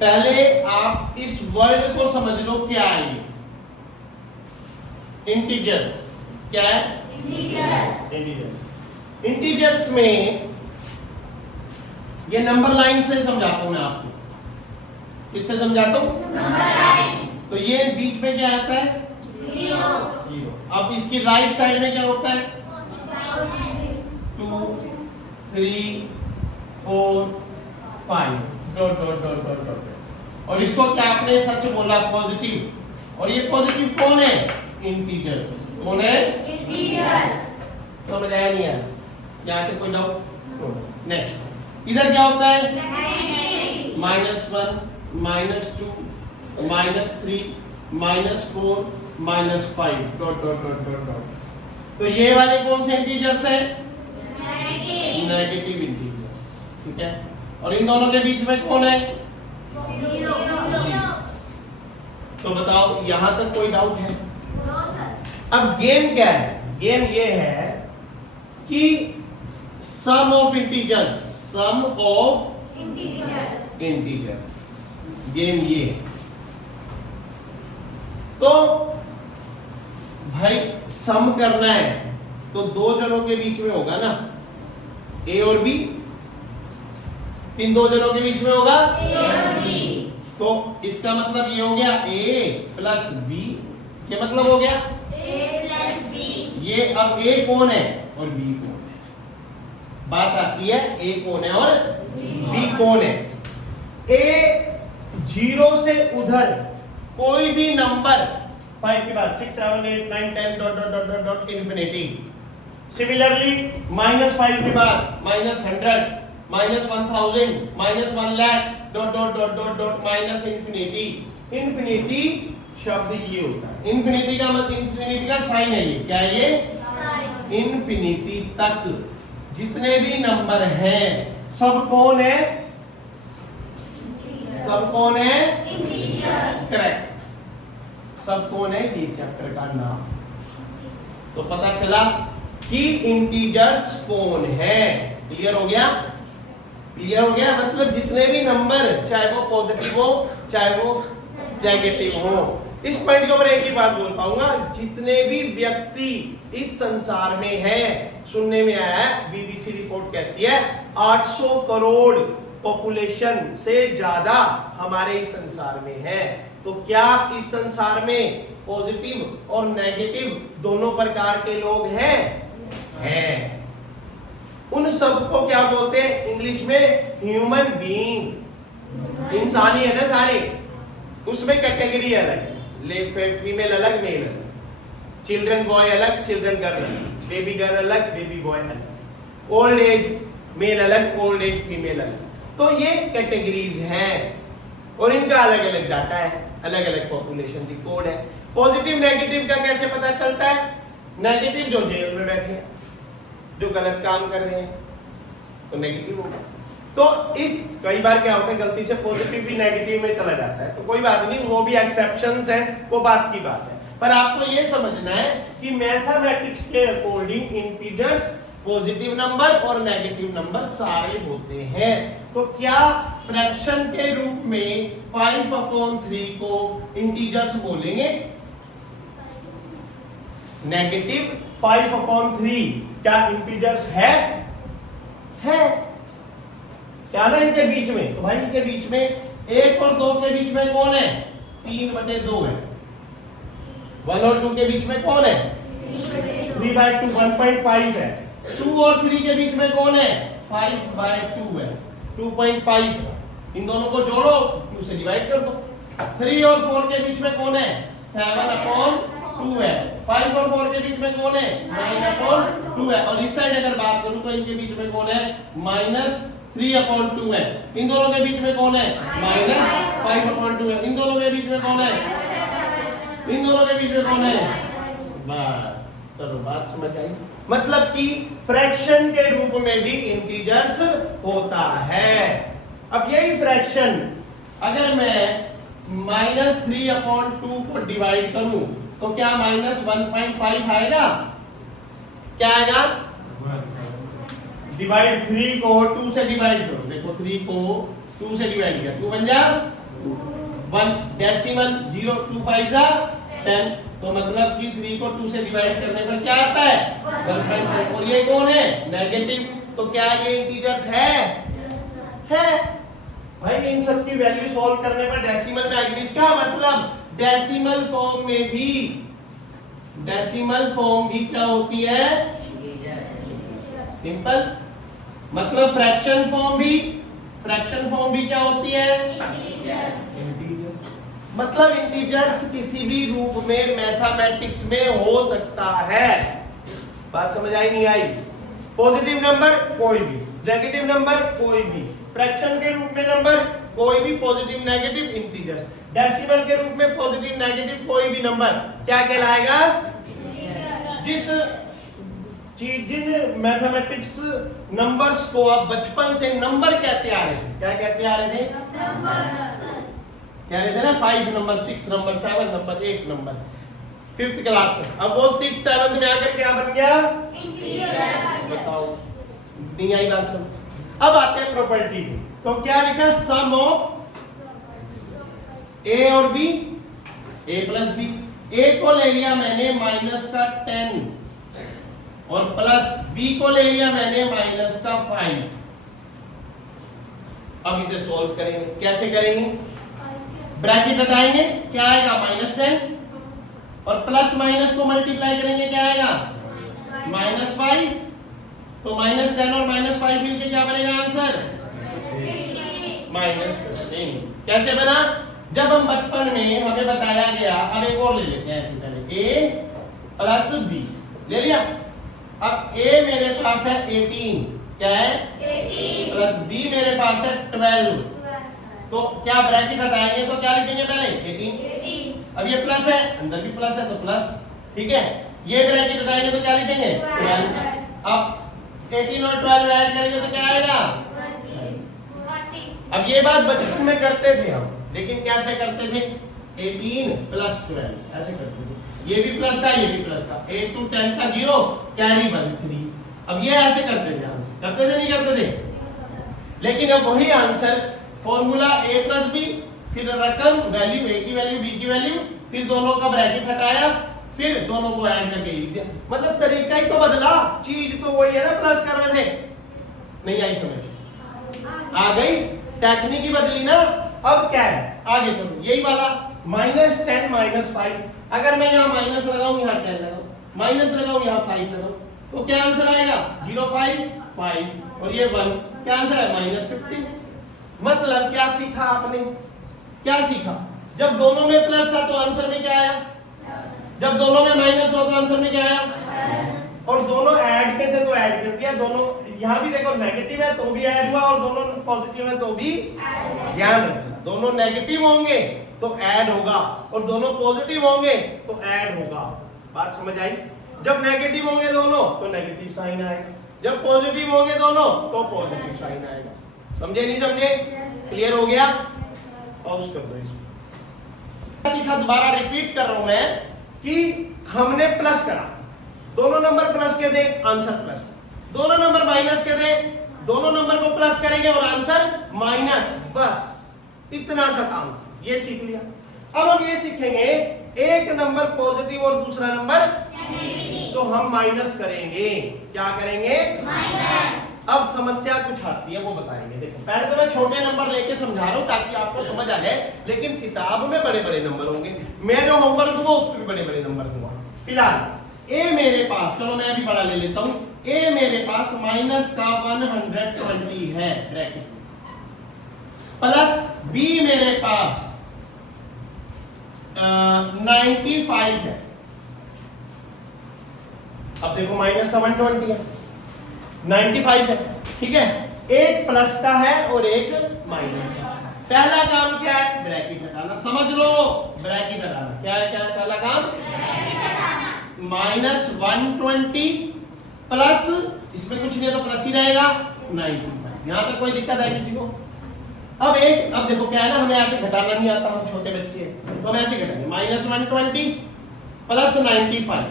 पहले आप इस वर्ड को समझ लो क्या है ये इंटीजर्स। क्या है? इंटीजर्स। इंटीजर्स में ये नंबर लाइन से समझाता हूं मैं आपको। किससे समझाता हूं? Number line. तो ये बीच में क्या आता है? जीरो। अब इसकी राइट साइड में क्या होता है? 2 3 4 5 dot dot dot dot dot. और इसको क्या आपने सच बोला? पॉजिटिव। और ये पॉजिटिव कौन है? इंटीजर्स। कौन है? इंटीजर्स। समझ आया नहीं आया? यहाँ से कोई डाउट? नेक्स्ट, इधर क्या होता है? -1 -2 -3 -4 -5 dot dot dot dot dot. तो ये वाले कौन से इंटीजर्स है? Negative integers. ठीक है। और इन दोनों के बीच में कौन है? जीरो। तो बताओ यहां तक कोई डाउट है? अब गेम क्या है? गेम ये है कि sum of integers, sum of integers, game ये है। तो भाई सम करना है तो दो जनों के बीच में होगा ना, ए और बी। इन दो जनों के बीच में होगा ए और बी। तो इसका मतलब ये हो गया ए प्लस बी। ये मतलब हो गया ए प्लस बी। ये अब ए कौन है और बी कौन है? बात आती है ए कौन है और बी कौन है। ए 0 से उधर कोई भी नंबर 5 के बाद 6 7 8 9 10 dot dot dot dot dot infinity. Similarly -5 के बाद -100 -1000 -1 lakh dot dot dot dot dot minus infinity. Infinity शब्द ये होता है। इंफिनिटी का मतलब इंफिनिटी का साइन है ये। क्या है ये? साइन। इंफिनिटी तक जितने भी नंबर हैं सब कौन है? सब कौन है? इंटीजर्स। करेक्ट। सब कौन है? ये चैप्टर का नाम। तो पता चला कि इंटीजर्स कौन है। क्लियर हो गया? क्लियर हो गया। मतलब जितने भी नंबर, चाहे वो पॉजिटिव हो चाहे वो नेगेटिव हो। इस पॉइंट के ऊपर एक ही बात बोल पाऊंगा, जितने भी व्यक्ति इस संसार में हैं, सुनने में आया है बीबीसी रिपोर्ट कहती है 800 करोड़ पॉपुलेशन से ज्यादा हमारे इस संसार में है। तो क्या इस संसार में पॉजिटिव और नेगेटिव दोनों प्रकार के लोग हैं? हैं। उन सबको क्या बोलते हैं इंग्लिश में? Human being. इंसानी है ना सारे। उसमें कैटेगरी अलग है, फीमेल अलग, मेल अलग, चिल्ड्रन बॉय अलग, चिल्ड्रन गर्ल अलग, बेबी गर्ल अलग, बेबी बॉय अलग, ओल्ड एज मेल अलग, ओल्ड एज फीमेल अलग। तो ये कैटेगरीज हैं और इनका अलग अलग डाटा है, अलग अलग पॉपुलेशन की कोड है। पॉजिटिव नेगेटिव का कैसे पता चलता है? नेगेटिव जो जेल में बैठे हैं, जो गलत काम कर रहे हैं, तो नेगेटिव होगा। तो इस कई बार क्या होता है गलती से पॉजिटिव भी नेगेटिव में चला जाता है, तो कोई बात नहीं, वो भी एक्सेप्शंस है, वो बात की बात है। पर आपको ये समझना है कि मैथमेटिक्स के अकॉर्डिंग इंटीजर्स पॉजिटिव नंबर और नेगेटिव नंबर सारे होते हैं। तो क्या फ्रैक्शन के रूप में 5/3 को इंटीजर्स बोलेंगे? नेगेटिव 5/3 क्या इंटीजर्स है? क्या ना इनके बीच में? तो भाई इनके बीच में 1 और 2 के बीच में कौन है? 3/2 है। 1 और 2 के बीच में कौन है? 3/2 1.5 है। 2 और 3 के बीच में कौन है? 5/2 है, 2.5। इन दोनों को जोड़ो, 2 से डिवाइड कर दो। 3 और 4 के बीच में कौन है? 7/2 है। 5 और 4 के बीच में कौन है? 9/2 है। और इस साइड अगर बात करूं तो इनके बीच में कौन है? -3/2 है। इन दोनों के बीच में कौन है? -5/2 है। इन दोनों के बीच में कौन है? इन दोनों के बीच में कौन है? बस चलो बात समझ आई। मतलब कि फ्रैक्शन के रूप में भी इंटीजर्स होता है। अब यही फ्रैक्शन अगर मैं -3/2 को डिवाइड करूं तो क्या -1.5 आएगा? क्या आएगा? डिवाइड 3 को 2 से डिवाइड करो, देखो 3 को 2 से डिवाइड किया 2 बन जा 1 डेसिमल 0 2 5 जा 10, तो मतलब कि 3 को 2 से डिवाइड करने पर क्या आता है 1.5। और ये कौन है नेगेटिव, तो क्या ये इंटीजर्स है भाई। इन सब की वैल्यू सॉल्व करने पर डेसिमल में आएगी, इसका मतलब डेसिमल फॉर्म भी क्या होती है सिंपल, मतलब फ्रैक्शन फॉर्म भी क्या होती है इंटीजर्स। मतलब इंटीजर्स किसी भी रूप में मैथमेटिक्स में हो सकता है। बात समझ आई नहीं आई? पॉजिटिव नंबर कोई भी, नेगेटिव नंबर कोई भी, फ्रैक्शन के रूप में नंबर कोई भी, पॉजिटिव नेगेटिव इंटीजर्स, डेसिमल के रूप में पॉजिटिव नेगेटिव कोई भी नंबर क्या कहलाएगा। जिन मैथमेटिक्स नंबर्स को आप बचपन से नंबर कहते आ रहे थे, क्या कहते आ रहे थे कह रहे थे ना 5 number 6 number 7 number 8 number 5th class तक, अब वो 6th 7th में आकर क्या बन गया इंटीजर। बताओ नहीं आई बात समझ? अब आते हैं प्रॉपर्टी पे, तो क्या लिखा सम ऑफ ए और बी, ए प्लस बी। ए को ले लिया मैंने माइनस का 10 और प्लस बी को ले लिया मैंने माइनस का 5। अब इसे सॉल्व करेंगे, कैसे करेंगे? ब्रैकेट हटाएंगे, क्या आएगा -10 और प्लस माइनस को मल्टीप्लाई करेंगे, क्या आएगा -5। तो -10 और -5 मिलके क्या बनेगा आंसर -15। कैसे बना? जब हम बचपन में हमें बताया गया, अब एक और ले लेते हैं ऐसे पहले, a प्लस बी ले लिया। अब a मेरे पास है 18, क्या है 18 प्लस b मेरे पास है 12, तो क्या ब्रैकेट हटाएंगे तो क्या लिखेंगे पहले 18। अब ये प्लस है, अंदर भी प्लस है तो प्लस, ठीक है। ये ब्रैकेट हटाएंगे तो क्या लिखेंगे 12। अब 18 और 12 ऐड करेंगे तो क्या आएगा 20। अब ये बात बचपन में करते थे हम, लेकिन कैसे करते थे 18 प्लस 12 ऐसे करते थे, ये भी प्लस का ये भी प्लस का, 8 to 10 का 0 कैरी 3। अब ये ऐसे करते थे आंसर, करते थे नहीं करते थे? लेकिन अब वही answer formula a plus B, फिर रकम वैल्यू a की वैल्यू b की वैल्यू, फिर दोनों का ब्रैकेट हटाया, फिर दोनों को ऐड करके लिख दिया। मतलब तरीका ही तो बदला, चीज तो वही है ना, प्लस कर रहे थे। नहीं आई समझ? आ गई, टेक्निक ही बदली ना। अब क्या है आगे चलो, यही वाला -10 -5, अगर मैं यहाँ माइनस लगाऊं यहाँ 10 लगाऊं, माइनस लगाऊं यहाँ 5 लगाऊं, तो क्या आंसर आएगा 0 5 5 और ये 1, क्या आंसर है -15। मतलब क्या सीखा आपने? क्या सीखा? जब दोनों में प्लस था तो आंसर में क्या आया, जब दोनों में माइनस हुआ तो आंसर में क्या आया, और दोनों ऐड के थे तो ऐड कर दिया। दोनों यहाँ भी देखो नेगेटिव है तो भी ऐड हुआ, और दोनों पॉजिटिव है तो भी। ध्यान रखना, दोनों नेगेटिव होंगे तो ऐड होगा, और दोनों पॉजिटिव होंगे तो ऐड होगा। बात समझ आई? जब नेगेटिव होंगे दोनों तो नेगेटिव साइन आएगा, जब पॉजिटिव होंगे दोनों तो पॉजिटिव साइन आएगा। समझे नहीं समझे? क्लियर हो गया? पॉज कर दो इसको। सीखा, दोबारा रिपीट कर रहा हूं मैं कि हमने प्लस करा, दोनों नंबर प्लस के थे आंसर प्लस, दोनों नंबर माइनस के थे दोनों नंबर को प्लस करेंगे और आंसर माइनस, बस इतना सा काम, ये सीख लिया। अब हम ये सीखेंगे एक नंबर पॉजिटिव और दूसरा नंबर नेगेटिव, तो हम माइनस करेंगे। क्या करेंगे? माइनस। अब समस्या कुछ आती है वो बताएंगे। देखो पहले तो मैं छोटे नंबर लेके समझा रहा हूं ताकि आपको समझ आ जाए, लेकिन किताब में बड़े बड़े नंबर होंगे, मैं जो होमवर्क दूंगा उस पर भी बड़े बड़े नंबर दूंगा। फिलहाल ए मेरे पास, चलो मैं अभी बड़ा ले लेता हूं, ए मेरे पास माइनस का 120 है ब्रैकेट, प्लस बी मेरे पास 95 है। अब देखो माइनस का 120 है, 95 है, ठीक है। एक प्लस का है और एक माइनस का। पहला काम क्या है? ब्रैकेट हटाना। समझ लो, ब्रैकेट हटाना। क्या है पहला काम? ब्रैकेट हटाना। -120 प्लस, इसमें कुछ नहीं है तो प्लस ही रहेगा 95। यहां तक कोई दिक्कत है किसी को? अब देखो क्या है ना, हमें ऐसे घटाना नहीं आता, हम छोटे बच्चे हैं, तो हम ऐसे घटाएंगे -120 प्लस 95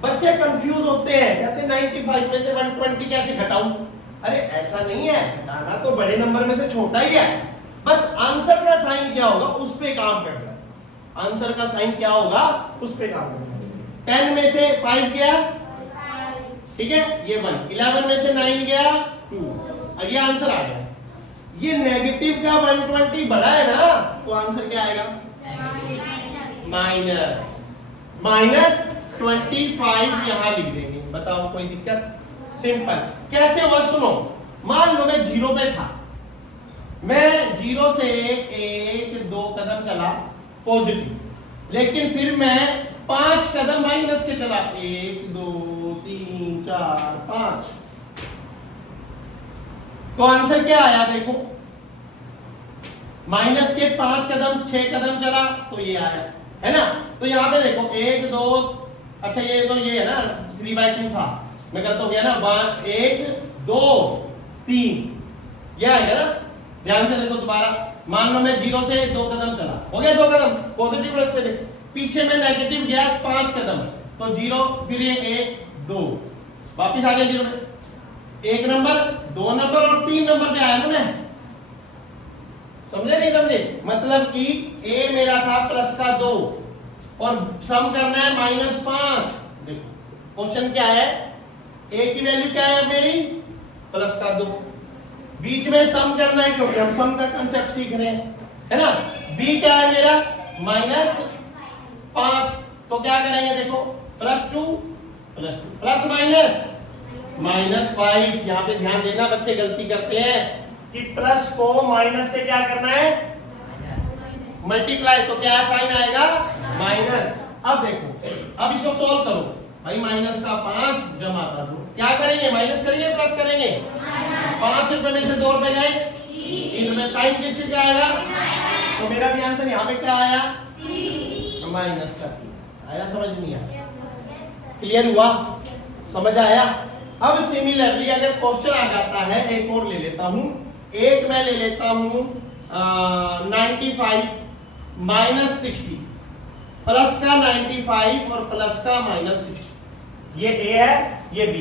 बच्चे कंफ्यूज होते हैं, कहते हैं 95 में से 120 कैसे घटाऊं। अरे ऐसा नहीं है, घटाना तो बड़े नंबर में से छोटा ही है, बस आंसर का साइन क्या होगा उस पे काम करना है। आंसर का साइन क्या होगा उस पे काम करना है। 10 में से 5 गया, ठीक है, ये 1। 11 में से 9 गया 2। अब ये आंसर आ गया। ये नेगेटिव का 120 बड़ा है ना, तो आंसर क्या आएगा माइनस 25 यहां लिख देंगे। बताओ कोई दिक्कत? सिंपल। कैसे हुआ सुनो, मान लो मैं 0 पे था, मैं 0 से 1-2 कदम चला पॉजिटिव, लेकिन फिर मैं 5 कदम माइनस के चला, 1 2 3 4 5, तो आंसर क्या आया देखो, माइनस के 5 कदम 6 कदम चला तो ये आया, है ना। तो यहाँ पे देखो 1 2, अच्छा ये तो ये है ना 3/2 था, मैं गलत हो गया ना, 1 2 3 ये आएगा ना। ध्यान से देखो दोबारा, मान लो मैं 0 से 2 कदम चला, हो गया 2 कदम पॉजिटिव रास्ते पे, पीछे में नेगेटिव गया 5 कदम, तो 0, फिर ये 1 2, वापिस आ गया 0 में। 1 नंबर 2 नंबर और 3 नंबर पे आया ना मैं, समझे नहीं समझे? मतलब कि a मेरा था प्लस का 2 और सम करना है -5। देखो क्वेश्चन क्या है, a की वैल्यू क्या है मेरी प्लस का 2, बीच में सम करना है क्योंकि हम सम का कंसेप्ट सीख रहे हैं, है ना। b क्या है मेरा -5, तो क्या करेंगे देखो +2 प्लस माइनस -5। यहां पे ध्यान देना, बच्चे गलती करते हैं कि प्लस को माइनस से क्या करना है मल्टीप्लाई, तो क्या साइन आएगा माइनस। अब देखो, अब इसको सोल्व करो भाई, माइनस का 5 जमा कर दो, क्या करेंगे माइनस करेंगे प्लस करेंगे, 5 रुपए में से 2 रुपए गए, 3 रुपए, साइन किस क्या आएगा, तो मेरा भी आंसर यहाँ पे क्या आया माइनस का 3 आया। समझ नहीं आया? क्लियर हुआ? समझ आया? अब सिमिलरली अगर क्वेश्चन आ जाता है, एक और ले लेता हूं, एक मैं ले लेता हूं 95 -60, प्लस का 95 और प्लस का -60, ये a है ये b,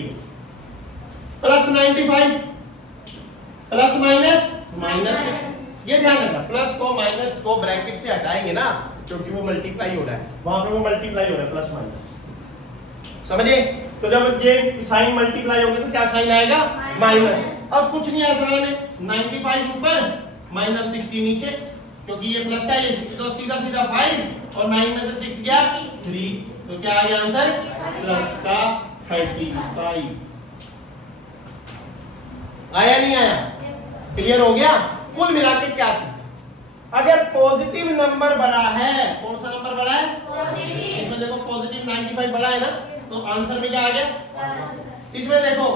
प्लस 95 प्लस माइनस, ये ध्यान रखना, प्लस को माइनस को ब्रैकेट से हटाएंगे ना, क्योंकि वो मल्टीप्लाई हो रहा है, वहां पे वो मल्टीप्लाई हो रहा है प्लस माइनस, समझे? तो जब ये साइन मल्टीप्लाई होगा तो क्या साइन आएगा माइनस। अब कुछ नहीं आसान है, 95 ऊपर -60 नीचे, क्योंकि ये प्लस का ये तो सीधा 5 और 9 में से 6 गया 3, तो क्या आ गया आंसर प्लस का 35। आया नहीं आया? क्लियर हो गया? कुल मिलाकर क्या सीखा, अगर पॉजिटिव नंबर बड़ा है, कौन सा नंबर बड़ा है पॉजिटिव, इसमें देखो पॉजिटिव 95 बड़ा है ना, तो आंसर में क्या आ गया। इसमें देखो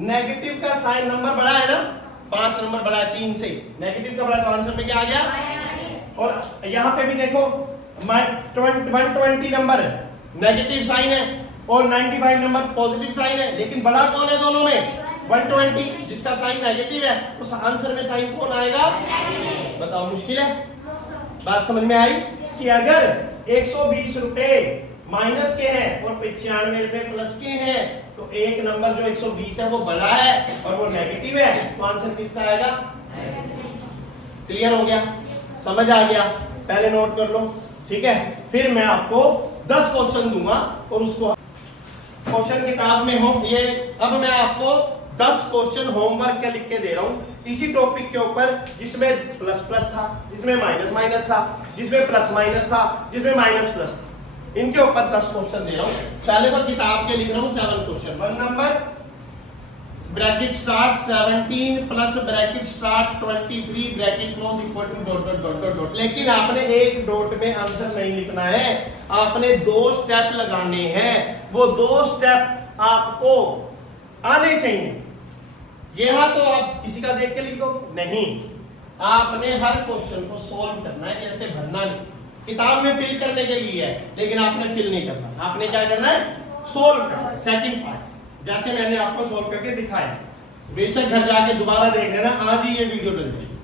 नेगेटिव का साइन नंबर बड़ा है ना, 5 नंबर बड़ा है 3 से, नेगेटिव का बड़ा, तो आंसर में क्या आ गया। और यहाँ पे भी देखो 120 नंबर नेगेटिव साइन है और 95 नंबर पॉजिटिव साइन है, लेकिन बड़ा कौन है दोनों में 120, जिसका साइन नेगेटिव है, उस आंसर में साइन कौन आएगा बताओ, मुश्किल है? बात समझ में आई कि अगर 120 रुपए माइनस के हैं और 95 रुपए प्लस के हैं, तो एक नंबर जो 120 है वो बड़ा है और वो नेगेटिव है, तो आंसर किसका आएगा। क्लियर हो गया? समझ आ गया? पहले नोट कर लो, ठीक है। फिर मैं आपको 10 क्वेश्चन दूंगा और उसको क्वेश्चन किताब में हो ये, अब मैं आपको 10 क्वेश्चन होमवर्क के लिख के दे रहा हूं इसी टॉपिक के ऊपर, जिसमें प्लस प्लस था, जिसमें माइनस माइनस था, जिसमें प्लस माइनस था, जिसमें माइनस प्लस था, इनके ऊपर 10 क्वेश्चन दे रहा हूं। पहले तो किताब के लिख रहा हूं 7 question, 1 number bracket start 17 plus bracket start 23 bracket close equal to dot dot dot dot dot. लेकिन आपने एक डॉट में आंसर नहीं लिखना है, आपने 2 स्टेप लगाने हैं, वो 2 स्टेप आपको आने चाहिए। यहां तो आप किसी का देख के लिख दो नहीं, आपने हर क्वेश्चन को सॉल्व करना है, ऐसे भरना नहीं। किताब में फिल करने के लिए है, लेकिन आपने फिल नहीं करना, आपने क्या करना है सोल्व करना। सेकंड पार्ट जैसे मैंने आपको सोल्व करके दिखाया, बेशक घर जाके दोबारा देख लेना, आज ही ये वीडियो डल जाएगी।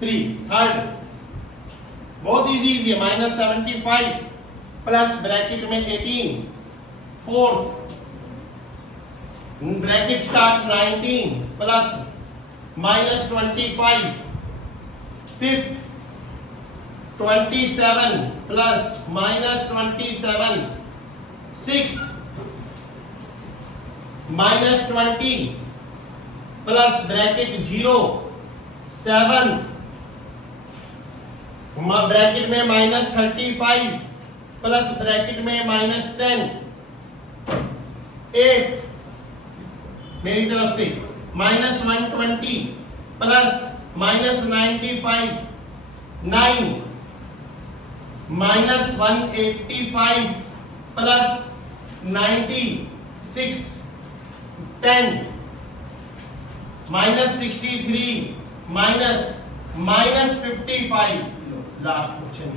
3 थर्ड बहुत इजी है, -75 प्लस ब्रैकेट में 18 fourth bracket start 19 plus -25 fifth 27 plus -27 sixth -20 plus bracket 0 7 bracket में -35 प्लस ब्रैकेट में -10 8 मेरी तरफ से -120 प्लस -95 9 -185 प्लस 96 10 -63 -55 लास्ट क्वेश्चन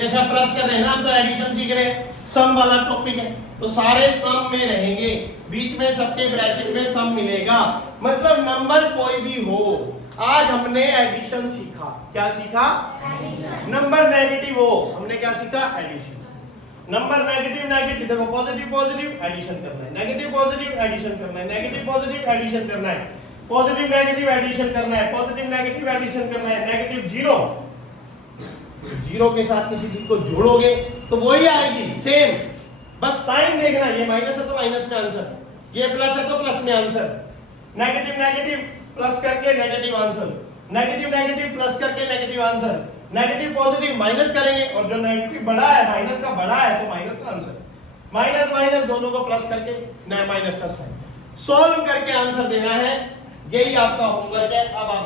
ये सब प्लस कर रहे हैं ना, आप तो एडिशन सीख रहे हैं, सम वाला टॉपिक है तो सारे सम में रहेंगे, बीच में सबके ब्रैकेट में सम मिलेगा, मतलब नंबर कोई भी हो। आज हमने एडिशन सीखा, क्या सीखा? एडिशन। नंबर नेगेटिव हो, हमने क्या सीखा? एडिशन। नंबर नेगेटिव नेगेटिव, देखो पॉजिटिव पॉजिटिव एडिशन करना है, नेगेटिव पॉजिटिव एडिशन करना है, नेगेटिव पॉजिटिव एडिशन करना है, पॉजिटिव नेगेटिव एडिशन करना है, पॉजिटिव नेगेटिव एडिशन करना है, नेगेटिव जीरो, जीरो के साथ किसी चीज को जोड़ोगे तो वही आएगी सेम, बस साइन देखना, ये माइनस है तो माइनस में आंसर, ये प्लस है तो प्लस में आंसर, नेगेटिव नेगेटिव प्लस करके negative answer, negative negative plus करके negative answer, negative positive minus करेंगे और जो नेगेटिव बड़ा है माइनस का बड़ा है तो माइनस का आंसर, माइनस माइनस दोनों को प्लस करके माइनस का साइन, सॉल्व करके आंसर देना है, यही आपका होमवर्क है। अब आप